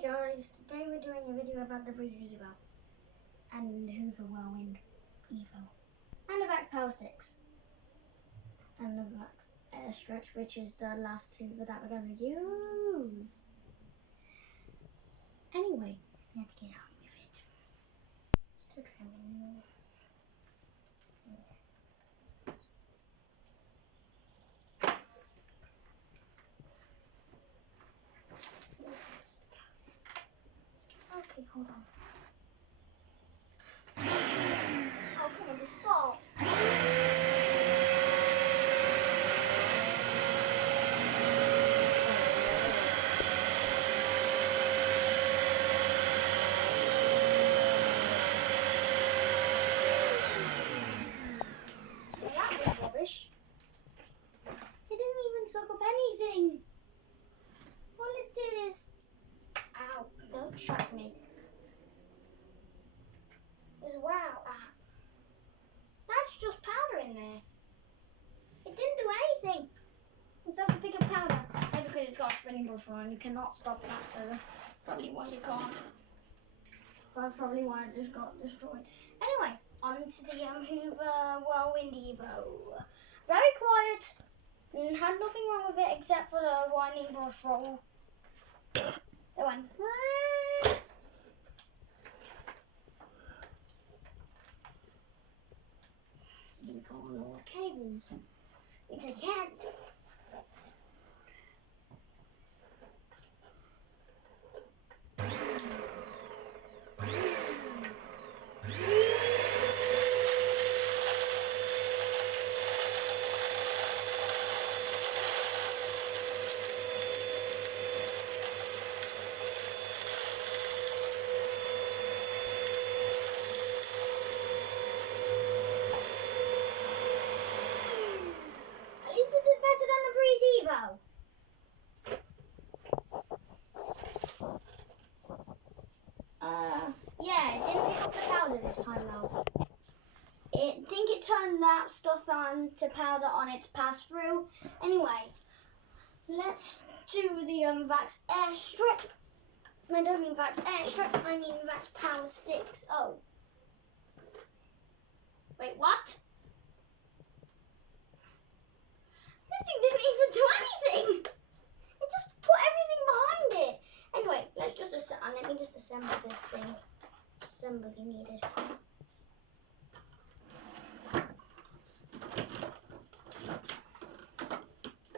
Hey guys, today we're doing a video about the Breeze Evo and the Hoover Whirlwind Evo and the Vax Power 6 and the Vax airstretch, which is the last Hoover that we're going to use. Anyway, let's get on with it. Okay, hold on. Oh, come on, just stop. Well, that was rubbish. It didn't even suck up anything. All it did is... Ow, don't shock me. Wow, that's just powder in there. It didn't do anything except for pick up powder. Maybe because it's got a spinning brush on, you cannot stop that. So that's probably why you can't. That's probably why it just got destroyed. Anyway, on to the Hoover Whirlwind Evo. Very quiet. Had nothing wrong with it except for the winding brush roll. They went. On all the cables, which I can't do. Evo. Yeah, it didn't pick up the powder this time though. I think it turned that stuff on to powder on its pass through. Anyway, let's do the Vax airstretch. I don't mean Vax airstretch, I mean Vax Power 6. Oh. Wait, what? This thing didn't even do anything. It just put everything behind it. Anyway, let me just assemble this thing. It's assembly needed.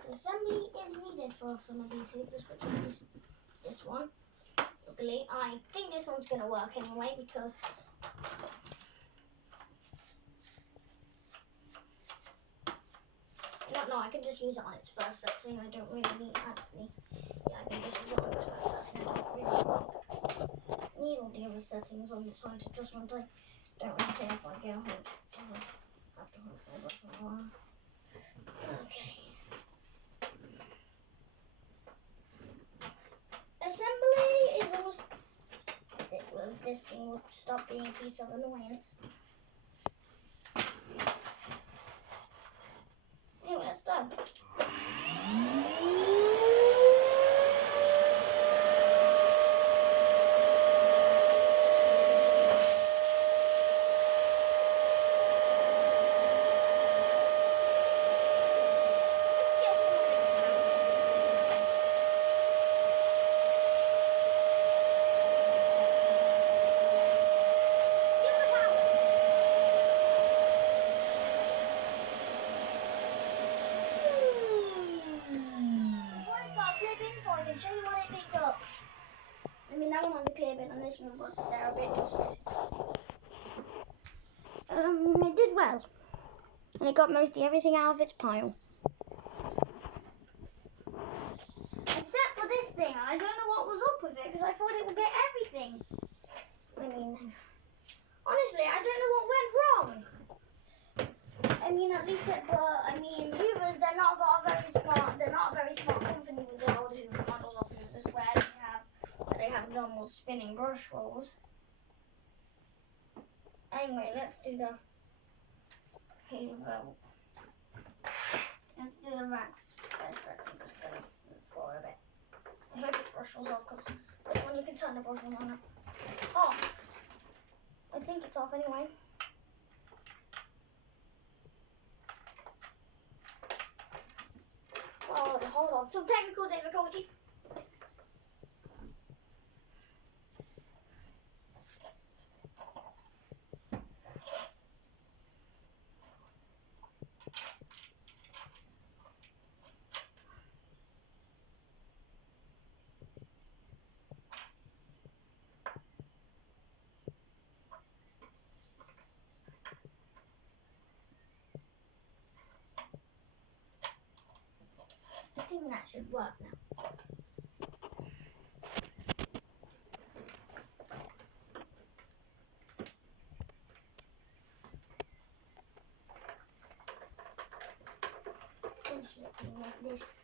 Assembly is needed for some of these hoopers, which is this one. Luckily, I think this one's going to work anyway because no, I can just use it on its first setting. I don't really need actually. Yeah, I can just use it on its first setting. I don't really need all the other settings on this side. Just one time. Don't really care if I get home. Have to hold over for a while. Okay. Assembly is almost ridiculous. This thing will stop being a piece of annoyance. Anyway, let's go. So I can show you what it picked up. I mean, that one has a clear bit on this one, but they're a bit dusty. It did well. And it got mostly everything out of its pile. Except for this thing. I don't know what was up with it, because I thought it would get everything. I mean, honestly, I don't know what went wrong. I mean, at least it, Hoovers, they're not a very smart company with the old Hoover models of Hoovers where they have normal spinning brush rolls. Anyway, let's do the Hoover. Let's do the Vax airstretch. I'm just going for a bit. I hope it brushes off because this one you can turn the brush on it off. I think it's off anyway. Oh, hold on. Some technical difficulty. I think that should work now. Finish looking like this.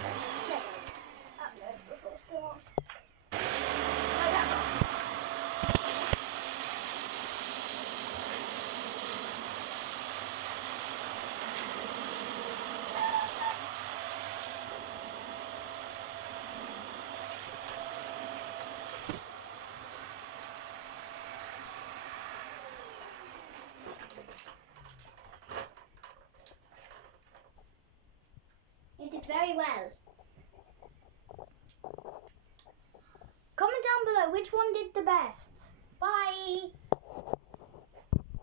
Okay. Upload before it's still on. Oh, that's on. You did very well. Comment down below which one did the best. Bye.